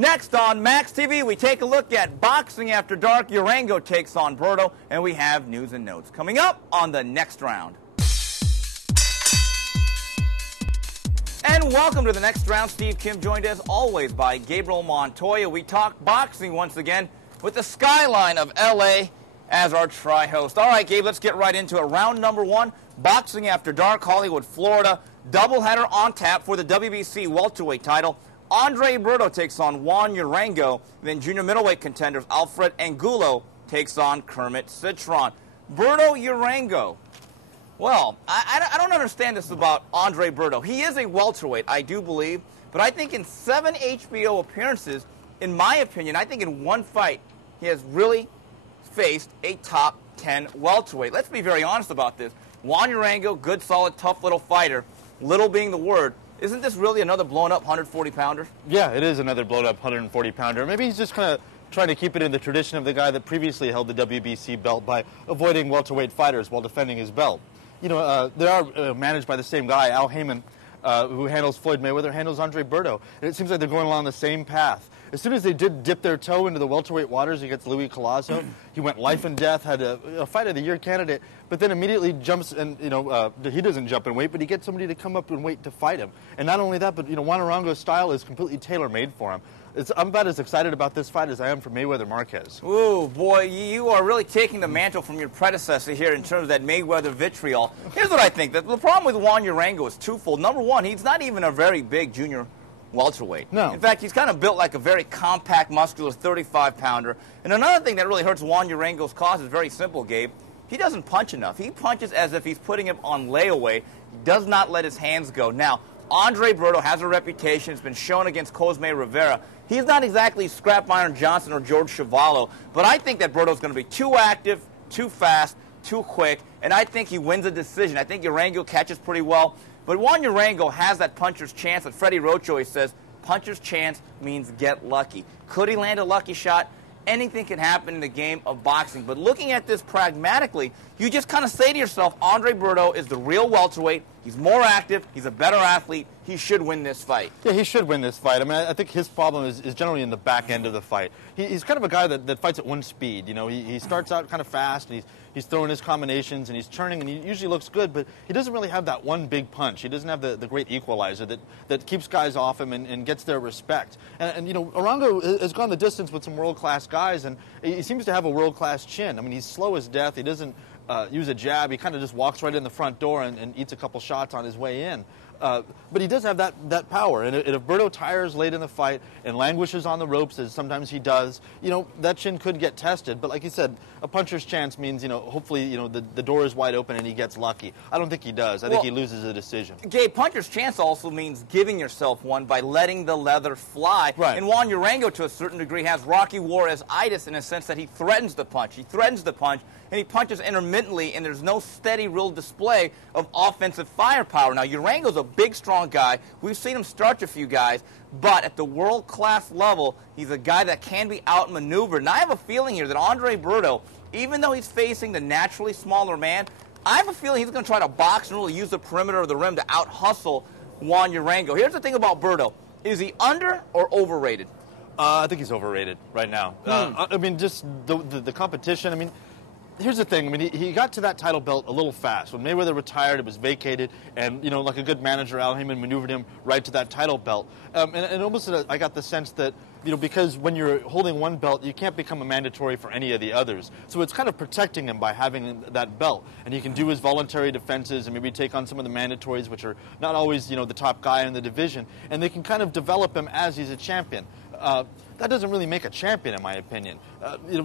Next on Max TV, we take a look at Boxing After Dark. Arango takes on Berto, and we have news and notes coming up on the next round. And welcome to the next round. Steve Kim joined as always by Gabriel Montoya. We talk boxing once again with the skyline of L.A. as our tri-host. All right, Gabe, let's get right into it. Round number one, Boxing After Dark, Hollywood, Florida. Doubleheader on tap for the WBC welterweight title. Andre Berto takes on Juan Arango. Then junior middleweight contenders Alfred Angulo takes on Kermit Cintron. Berto Arango. Well, I don't understand this about Andre Berto. He is a welterweight, I do believe, but I think in 7 HBO appearances, in my opinion, I think in one fight, he has really faced a top 10 welterweight. Let's be very honest about this. Juan Arango, good, solid, tough little fighter, little being the word. Isn't this really another blown-up 140-pounder? Yeah, it is another blown-up 140-pounder. Maybe he's just kind of trying to keep it in the tradition of the guy that previously held the WBC belt by avoiding welterweight fighters while defending his belt. You know, they are managed by the same guy, Al Heyman, who handles Floyd Mayweather, handles Andre Berto. And it seems like they're going along the same path. As soon as they did dip their toe into the welterweight waters against Louis Collazo, he went life and death, had a Fight of the Year candidate, but then immediately jumps, and he doesn't jump in weight, but he gets somebody to come up in weight to fight him. And not only that, but Juan Arango's style is completely tailor-made for him. I'm about as excited about this fight as I am for Mayweather-Marquez. Ooh, boy, you are really taking the mantle from your predecessor here in terms of that Mayweather vitriol. Here's what I think. The problem with Juan Arango is twofold. Number one, he's not even a very big junior welterweight. No. In fact, he's kind of built like a very compact, muscular 35-pounder. And another thing that really hurts Juan Arango's cause is very simple, Gabe. He doesn't punch enough. He punches as if he's putting him on layaway. He does not let his hands go. Now, Andre Berto has a reputation. It's been shown against Cosme Rivera. He's not exactly Scrap Iron Johnson or George Chuvalo, but I think that Berto's going to be too active, too fast, too quick, and I think he wins a decision. I think Arango catches pretty well, but Juan Arango has that puncher's chance that Freddie Roach always says, puncher's chance means get lucky. Could he land a lucky shot? Anything can happen in the game of boxing. But looking at this pragmatically, you just kind of say to yourself, Andre Berto is the real welterweight. He's more active. He's a better athlete. He should win this fight. Yeah, he should win this fight. I mean, I think his problem is generally in the back end of the fight. He's kind of a guy that fights at one speed. You know, he starts out kind of fast, and he's throwing his combinations, and he's turning, and he usually looks good, but he doesn't really have that one big punch. He doesn't have the great equalizer that keeps guys off him and gets their respect. And Arango has gone the distance with some world-class guys, and he seems to have a world-class chin. I mean, he's slow as death. He doesn't use a jab. He kind of just walks right in the front door and eats a couple shots on his way in. But he does have that power. And if Berto tires late in the fight and languishes on the ropes, as sometimes he does, that chin could get tested. But like you said, a puncher's chance means, hopefully, the door is wide open and he gets lucky. I don't think he does. I think he loses a decision. Gabe, puncher's chance also means giving yourself one by letting the leather fly. Right. And Juan Arango, to a certain degree, has Rocky Juarez-itis in a sense that he threatens the punch. He threatens the punch, and he punches intermittently, and there's no steady, real display of offensive firepower. Now, Arango's a big, strong guy. We've seen him starch a few guys, but at the world-class level, he's a guy that can be outmaneuvered. And I have a feeling here that Andre Berto, even though he's facing the naturally smaller man, I have a feeling he's going to try to box and really use the perimeter of the rim to out-hustle Juan Arango. Here's the thing about Berto. Is he under or overrated? I think he's overrated right now. I mean, just the competition. I mean, here's the thing. I mean, he got to that title belt a little fast. When Mayweather retired, it was vacated, and, like a good manager, Al Heyman maneuvered him right to that title belt. And almost I got the sense that, because when you're holding one belt, you can't become a mandatory for any of the others. So it's kind of protecting him by having that belt. And he can do his voluntary defenses and maybe take on some of the mandatories, which are not always, the top guy in the division. And they can kind of develop him as he's a champion. That doesn't really make a champion, in my opinion.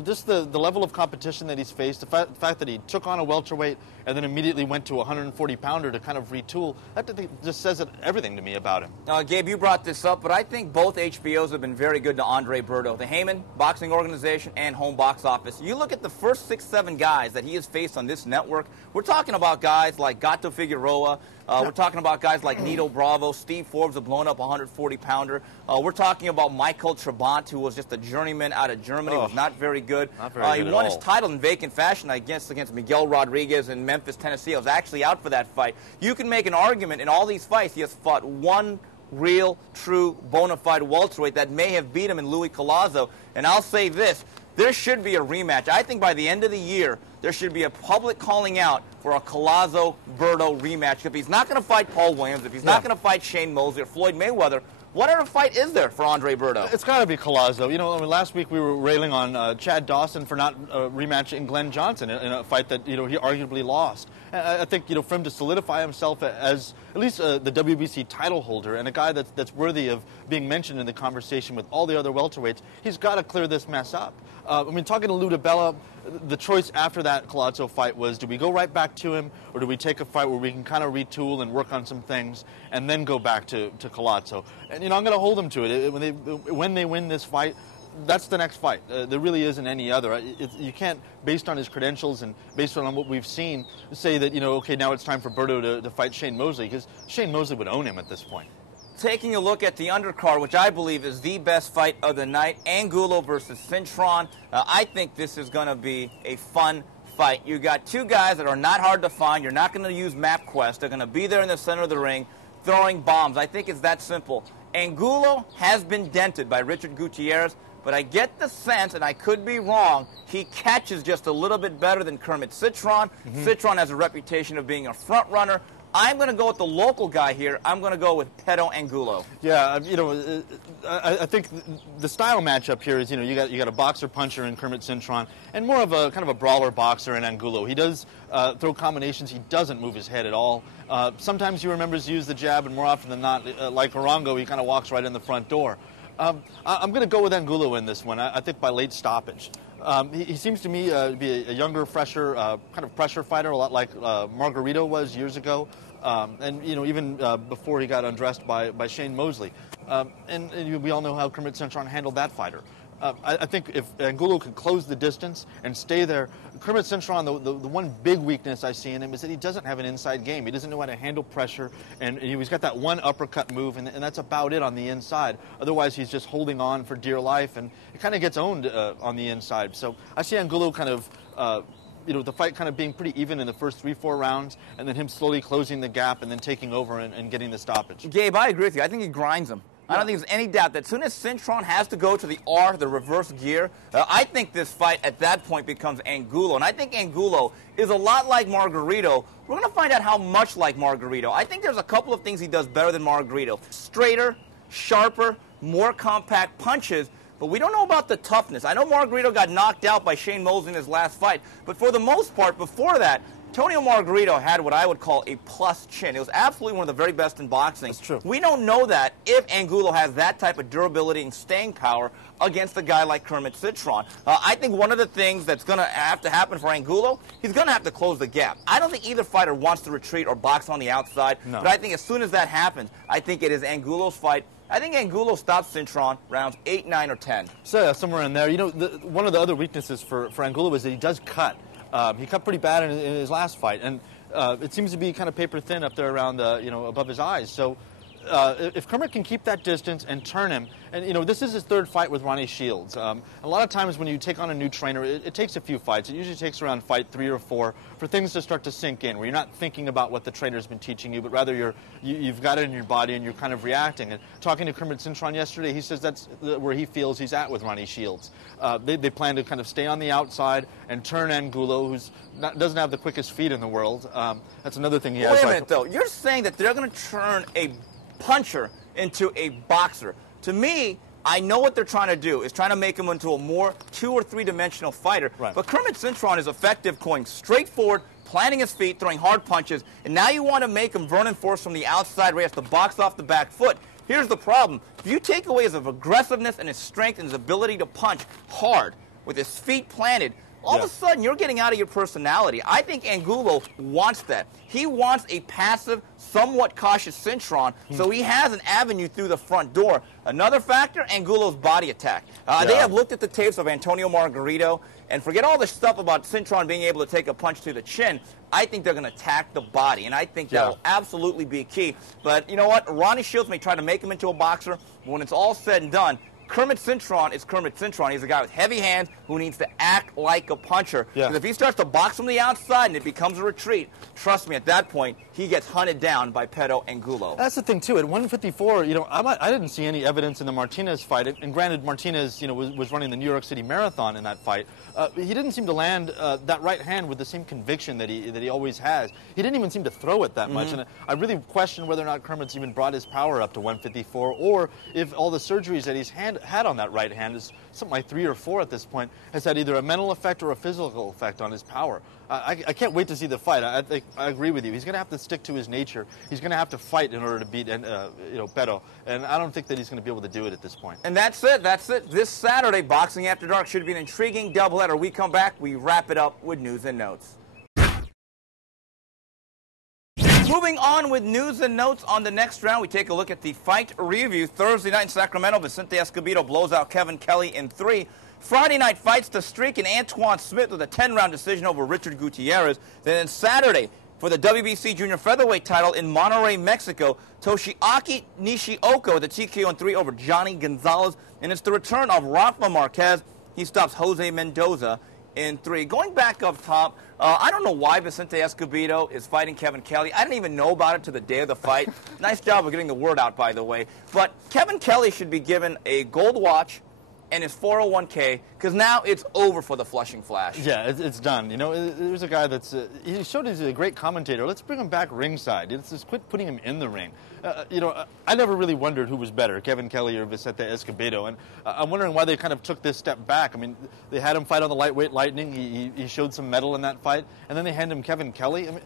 Just the level of competition that he's faced, the fact that he took on a welterweight and then immediately went to a 140-pounder to kind of retool, that just says everything to me about him. Gabe, you brought this up, but I think both HBOs have been very good to Andre Berto. The Heyman Boxing Organization and Home Box Office. You look at the first 6-7 guys that he has faced on this network, we're talking about guys like Gato Figueroa, we're talking about guys like Nito Bravo, Steve Forbes, a blown-up 140-pounder. We're talking about Michael Trabant, who was just a journeyman out of Germany, was not very good. He won his title in vacant fashion, against Miguel Rodriguez in Memphis, Tennessee. I was actually out for that fight. You can make an argument in all these fights. He has fought one real, true, bona fide welterweight that may have beat him in Louis Collazo. And I'll say this, there should be a rematch. I think by the end of the year, there should be a public calling out for a Collazo-Berto rematch. If he's not going to fight Paul Williams, if he's not going to fight Shane Mosley or Floyd Mayweather, what other fight is there for Andre Berto? It's got to be Collazo. You know, I mean, last week we were railing on Chad Dawson for not rematching Glenn Johnson in a fight that, you know, he arguably lost. I think, you know, for him to solidify himself as at least the WBC title holder and a guy that's worthy of being mentioned in the conversation with all the other welterweights, he's got to clear this mess up. I mean, talking to Lou DiBella, the choice after that Collazo fight was, do we go right back to him, or do we take a fight where we can kind of retool and work on some things and then go back to Collazo? And, you know, I'm going to hold them to it. When they win this fight, that's the next fight. There really isn't any other. You can't, based on his credentials and based on what we've seen, say that, you know, okay, now it's time for Berto to fight Shane Mosley, because Shane Mosley would own him at this point. Taking a look at the undercard, which I believe is the best fight of the night, Angulo versus Cintron. I think this is going to be a fun fight. You got two guys that are not hard to find. You're not going to use MapQuest. They're going to be there in the center of the ring throwing bombs. I think it's that simple. Angulo has been dented by Richard Gutierrez, but I get the sense, and I could be wrong, he catches just a little bit better than Kermit Cintron. Cintron has a reputation of being a front runner. I'm going to go with the local guy here. I'm going to go with Berto Angulo. Yeah, you know, I think the style matchup here is, you know, you got a boxer puncher in Kermit Cintron and more of a kind of a brawler boxer in Angulo. He does throw combinations. He doesn't move his head at all. Sometimes he remembers to use the jab, and more often than not, like Arango, he kind of walks right in the front door. I'm going to go with Angulo in this one. I think by late stoppage. He seems to me to be a younger, fresher, kind of pressure fighter, a lot like Margarito was years ago, and you know, even before he got undressed by Shane Mosley. And we all know how Kermit Cintron handled that fighter. I think if Angulo could close the distance and stay there, Kermit Cintron, the one big weakness I see in him is that he doesn't have an inside game. He doesn't know how to handle pressure, and he's got that one uppercut move, and that's about it on the inside. Otherwise, he's just holding on for dear life, and it kind of gets owned on the inside. So I see Angulo kind of, you know, the fight kind of being pretty even in the first 3-4 rounds, and then him slowly closing the gap and then taking over and getting the stoppage. Gabe, I agree with you. I think he grinds him. I don't think there's any doubt that as soon as Cintron has to go to the R, the reverse gear, I think this fight at that point becomes Angulo. And I think Angulo is a lot like Margarito. We're going to find out how much like Margarito. I think there's a couple of things he does better than Margarito. Straighter, sharper, more compact punches. But we don't know about the toughness. I know Margarito got knocked out by Shane Mosley in his last fight. But for the most part, before that, Antonio Margarito had what I would call a plus chin. It was absolutely one of the very best in boxing. That's true. We don't know that if Angulo has that type of durability and staying power against a guy like Kermit Cintron. I think one of the things that's going to have to happen for Angulo, he's going to have to close the gap. I don't think either fighter wants to retreat or box on the outside. No. But I think as soon as that happens, I think it is Angulo's fight. I think Angulo stops Cintron rounds 8, 9, or 10. So somewhere in there. You know, one of the other weaknesses for Angulo is that he does cut. He cut pretty bad in his last fight, and it seems to be kind of paper thin up there around, you know, above his eyes. So if Kermit can keep that distance and turn him, and you know, this is his third fight with Ronnie Shields. A lot of times when you take on a new trainer, it takes a few fights. It usually takes around fight 3 or 4 for things to start to sink in, where you're not thinking about what the trainer's been teaching you, but rather you've got it in your body and you're kind of reacting. And talking to Kermit Cintron yesterday, he says that's where he feels he's at with Ronnie Shields. They plan to kind of stay on the outside and turn Angulo, who doesn't have the quickest feet in the world. That's another thing he has. Wait a minute, though. You're saying that they're going to turn a puncher into a boxer. To me, I know what they're trying to do is trying to make him into a more 2- or 3-dimensional fighter. Right. But Kermit Cintron is effective going straight forward, planting his feet, throwing hard punches, and now you want to make him Vernon Forrest from the outside where he has to box off the back foot. Here's the problem. If you take away his aggressiveness and his strength and his ability to punch hard with his feet planted, all of a sudden, you're getting out of your personality. I think Angulo wants that. He wants a passive, somewhat cautious Cintron, so he has an avenue through the front door. Another factor, Angulo's body attack. They have looked at the tapes of Antonio Margarito, and forget all the stuff about Cintron being able to take a punch to the chin. I think they're going to attack the body, and I think that will absolutely be key. But you know what? Ronnie Shields may try to make him into a boxer, but when it's all said and done, Kermit Cintron is Kermit Cintron. He's a guy with heavy hands who needs to act like a puncher. Yeah. Because if he starts to box from the outside and it becomes a retreat, trust me, at that point, he gets hunted down by Berto and Angulo. That's the thing, too. At 154, I didn't see any evidence in the Martinez fight. And granted, Martinez, was running the New York City Marathon in that fight. He didn't seem to land that right hand with the same conviction that he always has. He didn't even seem to throw it that much. And I really question whether or not Kermit's even brought his power up to 154, or if all the surgeries that he's had on that right hand, is something like 3 or 4 at this point, has had either a mental effect or a physical effect on his power. I can't wait to see the fight. I agree with you. He's going to have to stick to his nature. He's going to have to fight in order to beat Berto. And I don't think that he's going to be able to do it at this point. And that's it. That's it. This Saturday, Boxing After Dark should be an intriguing doubleheader. We come back, we wrap it up with news and notes. Moving on with news and notes on the next round, we take a look at the fight review. Thursday night in Sacramento, Vicente Escobedo blows out Kevin Kelly in 3. Friday night fights the streak in Antoine Smith with a 10-round decision over Richard Gutierrez. Then Saturday, for the WBC Junior Featherweight title in Monterrey, Mexico, Toshiaki Nishioka with a TKO in 3 over Johnny Gonzalez. And it's the return of Rafa Marquez. He stops Jose Mendoza in 3. Going back up top, I don't know why Vicente Escobedo is fighting Kevin Kelly. I didn't even know about it to the day of the fight. Nice job of getting the word out, by the way. But Kevin Kelly should be given a gold watch and his 401k, because now it's over for the Flushing Flash. Yeah, it's done. There's a guy that's, he showed he's a great commentator. Let's bring him back ringside. Let's just quit putting him in the ring. I never really wondered who was better, Kevin Kelly or Vicente Escobedo, and I'm wondering why they kind of took this step back. I mean, they had him fight on the lightweight Lightning. He showed some mettle in that fight, and then they hand him Kevin Kelly. I mean,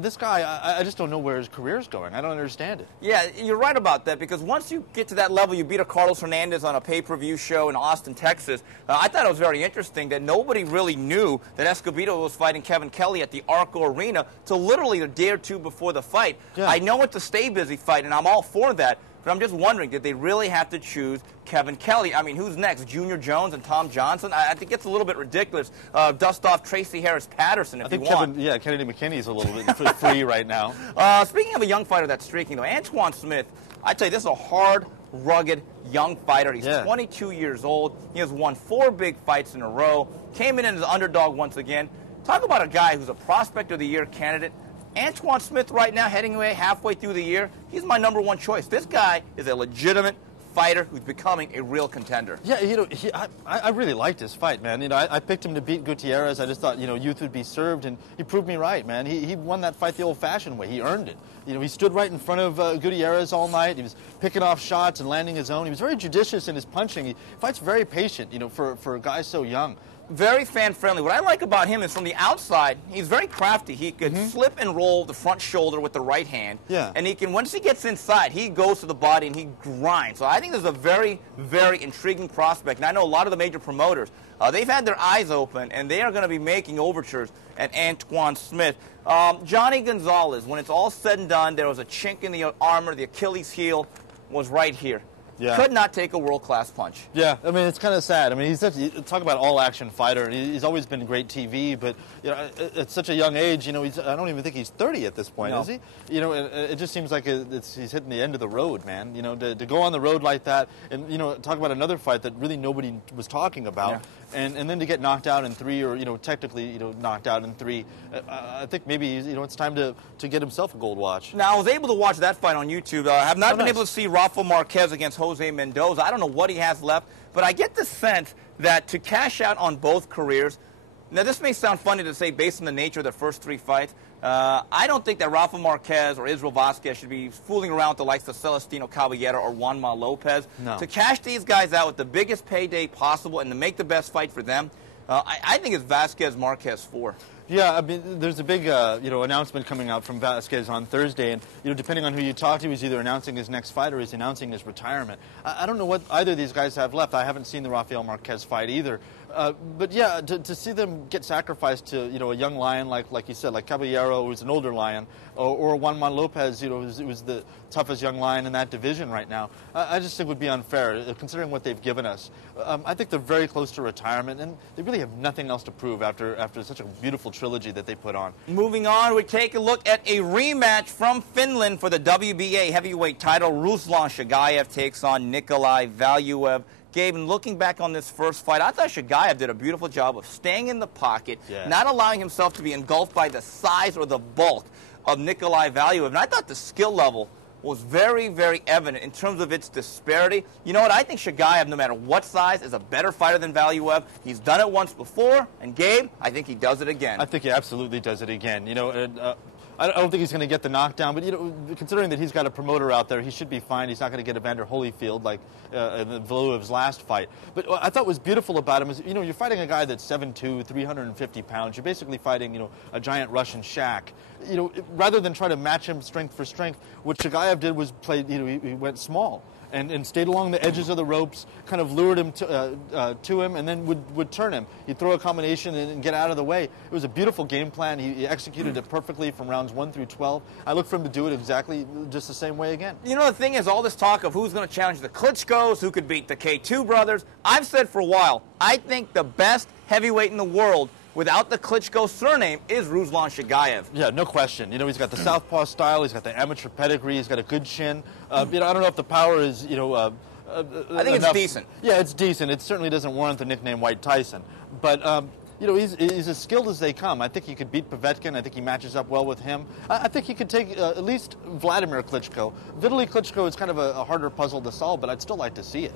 this guy, I just don't know where his career's going. I don't understand it. Yeah, you're right about that, because once you get to that level, you beat a Carlos Hernandez on a pay-per-view show in Austin, Texas. I thought it was very interesting that nobody really knew that Escobedo was fighting Kevin Kelly at the Arco Arena till literally a day or 2 before the fight. Yeah. I know it's a stay-busy fight, and I'm all for that. But I'm just wondering, did they really have to choose Kevin Kelly? I mean, who's next? Junior Jones and Tom Johnson? I think it's a little bit ridiculous. Dust off Tracy Harris-Patterson if you want. Kennedy McKinney's a little bit free right now. Speaking of a young fighter that's streaking, though, Antoine Smith, I tell you, this is a hard, rugged, young fighter. He's 22 years old. He has won 4 big fights in a row. Came in as an underdog once again. Talk about a guy who's a Prospect of the Year candidate. Antoine Smith right now, heading away halfway through the year, he's my #1 choice. This guy is a legitimate fighter who's becoming a real contender. Yeah, I really liked his fight, man. I picked him to beat Gutierrez. I just thought, youth would be served, and he proved me right, man. He won that fight the old-fashioned way. He earned it. He stood right in front of Gutierrez all night. He was picking off shots and landing his own. He was very judicious in his punching. He fights very patient, for a guy so young. Very fan-friendly. What I like about him is from the outside, he's very crafty. He could slip and roll the front shoulder with the right hand. Yeah. And he can, once he gets inside, he goes to the body and he grinds. So I think this is a very, very intriguing prospect. And I know a lot of the major promoters, they've had their eyes open, and they are going to be making overtures at Antoine Smith. Johnny Gonzalez, when it's all said and done, there was a chink in the armor. The Achilles heel was right here. Yeah. Could not take a world-class punch. Yeah, I mean, it's kind of sad. I mean, talk about all-action fighter. He's always been great TV, but at such a young age, I don't even think he's 30 at this point, is he? It just seems like he's hitting the end of the road, man. To go on the road like that, and talk about another fight that really nobody was talking about, and then to get knocked out in 3, or technically knocked out in 3. I think maybe it's time to get himself a gold watch. Now, I was able to watch that fight on YouTube. I have not been able to see Rafa Marquez against Jose Mendoza. I don't know what he has left, but I get the sense that to cash out on both careers, now this may sound funny to say based on the nature of their first 3 fights, I don't think that Rafa Marquez or Israel Vasquez should be fooling around with the likes of Celestino Caballero or Juanma Lopez. No. To cash these guys out with the biggest payday possible and to make the best fight for them, I think it's Vasquez-Marquez 4. Yeah, I mean, there's a big, announcement coming out from Vasquez on Thursday, and, depending on who you talk to, he's either announcing his next fight or he's announcing his retirement. I don't know what either of these guys have left. I haven't seen the Rafael Marquez fight either. But yeah, to see them get sacrificed to, a young lion like you said, like Caballero, who's an older lion, or Juanma Lopez, who's the toughest young lion in that division right now, I just think would be unfair, considering what they've given us. I think they're very close to retirement, and they really have nothing else to prove after such a beautiful trilogy that they put on. Moving on, we take a look at a rematch from Finland for the WBA heavyweight title. Ruslan Chagaev takes on Nikolai Valuev. Gabe, and looking back on this first fight, I thought Chagaev did a beautiful job of staying in the pocket, not allowing himself to be engulfed by the size or the bulk of Nikolai Valuev. And I thought the skill level was very, very evident in terms of its disparity. You know what? I think Chagaev, no matter what size, is a better fighter than Valuev. He's done it once before, and Gabe, I think he does it again. I think he absolutely does it again. You know, I don't think he's going to get the knockdown, but, you know, considering that he's got a promoter out there, he should be fine. He's not going to get Evander Holyfield like in Valuev's last fight. But what I thought was beautiful about him is, you know, you're fighting a guy that's 7'2", 350 pounds. You're basically fighting, you know, a giant Russian Shaq. You know, rather than try to match him strength for strength, what Chagaev did was play, you know, he went small. And stayed along the edges of the ropes, kind of lured him to him, and then would turn him. He'd throw a combination and get out of the way. It was a beautiful game plan. He executed it perfectly from rounds 1 through 12. I look for him to do it exactly just the same way again. You know, the thing is, all this talk of who's going to challenge the Klitschkos, who could beat the K2 brothers, I've said for a while, I think the best heavyweight in the world without the Klitschko surname is Ruslan Chagaev. Yeah, no question. You know, he's got the southpaw style, he's got the amateur pedigree, he's got a good chin. You know, I don't know if the power is, you know, I think it's decent. Yeah, it's decent. It certainly doesn't warrant the nickname White Tyson. But, you know, he's as skilled as they come. I think he could beat Povetkin. I think he matches up well with him. I think he could take at least Vladimir Klitschko. Vitaly Klitschko is kind of a harder puzzle to solve, but I'd still like to see it.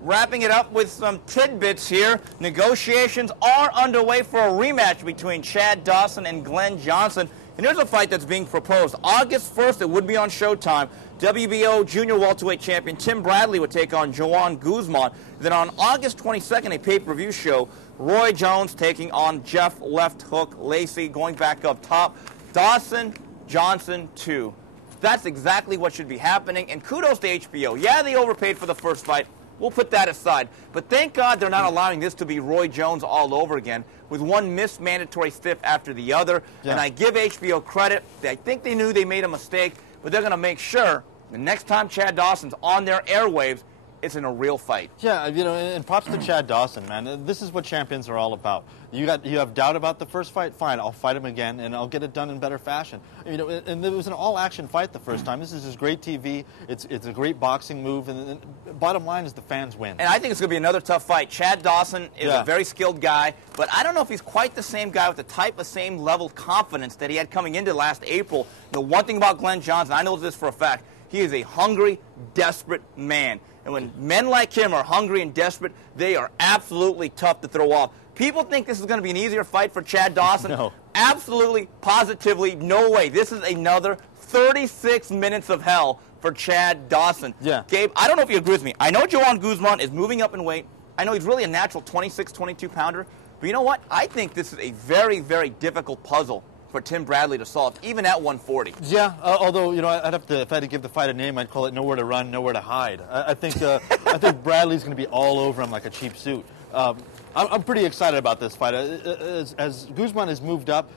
Wrapping it up with some tidbits here, negotiations are underway for a rematch between Chad Dawson and Glenn Johnson. And here's a fight that's being proposed. August 1st, it would be on Showtime. WBO junior welterweight champion Tim Bradley would take on Joan Guzman. Then on August 22nd, a pay-per-view show, Roy Jones taking on Jeff Left Hook Lacey, going back up top. Dawson, Johnson 2. That's exactly what should be happening. And kudos to HBO. Yeah, they overpaid for the first fight. We'll put that aside. But thank God they're not allowing this to be Roy Jones all over again with one missed mandatory stiff after the other. Yeah. And I give HBO credit. I think they knew they made a mistake, but they're going to make sure the next time Chad Dawson's on their airwaves, it's in a real fight. Yeah, you know, and props to Chad Dawson, man. This is what champions are all about. You have doubt about the first fight? Fine, I'll fight him again, and I'll get it done in better fashion. You know, and it was an all-action fight the first time. This is just great TV. It's a great boxing move, and bottom line is the fans win. And I think it's going to be another tough fight. Chad Dawson is a very skilled guy, but I don't know if he's quite the same guy with the type of same level of confidence that he had coming into last April. The one thing about Glenn Johnson, I know this for a fact, he is a hungry, desperate man. And when men like him are hungry and desperate, they are absolutely tough to throw off. People think this is going to be an easier fight for Chad Dawson. No. Absolutely, positively, no way. This is another 36 minutes of hell for Chad Dawson. Yeah. Gabe, I don't know if you agree with me. I know Joan Guzman is moving up in weight. I know he's really a natural 26, 22-pounder. But you know what? I think this is a very, very difficult puzzle for Tim Bradley to solve, even at 140. Yeah, although, you know, I'd have to, if I had to give the fight a name, I'd call it Nowhere to Run, Nowhere to Hide. I think Bradley's going to be all over him like a cheap suit. I'm pretty excited about this fight. As Guzman has moved up,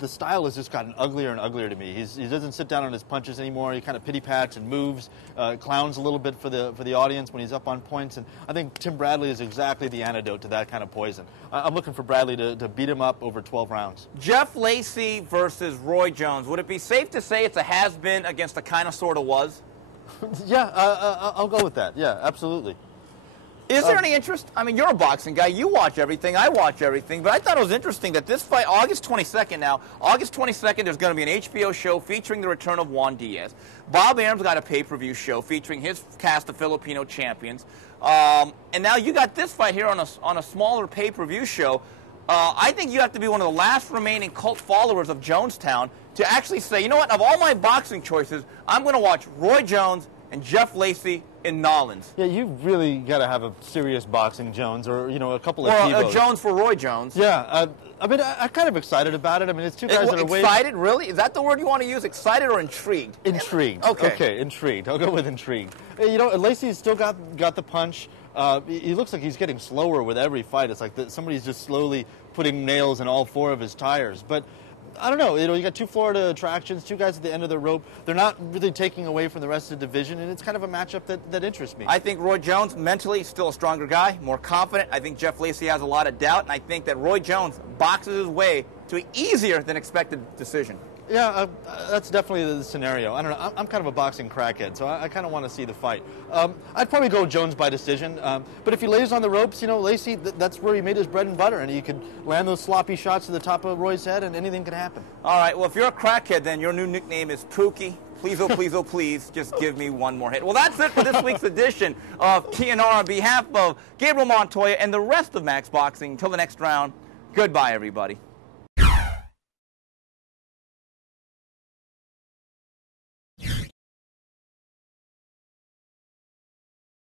the style has just gotten uglier and uglier to me. He doesn't sit down on his punches anymore. He kind of pity-pats and moves, clowns a little bit for the audience when he's up on points. And I think Tim Bradley is exactly the antidote to that kind of poison. I'm looking for Bradley to beat him up over 12 rounds. Jeff Lacey versus Roy Jones. Would it be safe to say it's a has-been against a kind of sort of was? Yeah, I'll go with that. Yeah, absolutely. Is there any interest? I mean, you're a boxing guy. You watch everything. I watch everything. But I thought it was interesting that this fight, August 22nd now, August 22nd, there's going to be an HBO show featuring the return of Juan Diaz. Bob Arum's got a pay-per-view show featuring his cast of Filipino champions. And now you got this fight here on a smaller pay-per-view show. I think you have to be one of the last remaining cult followers of Jonestown to actually say, you know what, of all my boxing choices, I'm going to watch Roy Jones and Jeff Lacey in Nolans. Yeah, you really got to have a serious boxing Jones, or, you know, a couple of Well, a Jones for Roy Jones. Yeah, I mean, I'm kind of excited about it. I mean, it's two guys that are waiting. Excited, really? Is that the word you want to use? Excited or intrigued? Intrigued. Okay, intrigued. I'll go with intrigued. You know, Lacey's still got the punch. He looks like he's getting slower with every fight. It's like somebody's just slowly putting nails in all four of his tires. But I don't know. You know, you got two Florida attractions, two guys at the end of the rope. They're not really taking away from the rest of the division, and it's kind of a matchup that interests me. I think Roy Jones, mentally, still a stronger guy, more confident. I think Jeff Lacey has a lot of doubt, and I think that Roy Jones boxes his way to an easier than expected decision. Yeah, that's definitely the scenario. I don't know. I'm kind of a boxing crackhead, so I kind of want to see the fight. I'd probably go Jones by decision. But if he lays on the ropes, you know, Lacey, that's where he made his bread and butter, and he could land those sloppy shots to the top of Roy's head, and anything could happen. All right. Well, if you're a crackhead, then your new nickname is Pookie. Please, oh, please, oh, please, just give me one more hit. Well, that's it for this week's edition of TNR. On behalf of Gabriel Montoya and the rest of Max Boxing, until the next round, goodbye, everybody.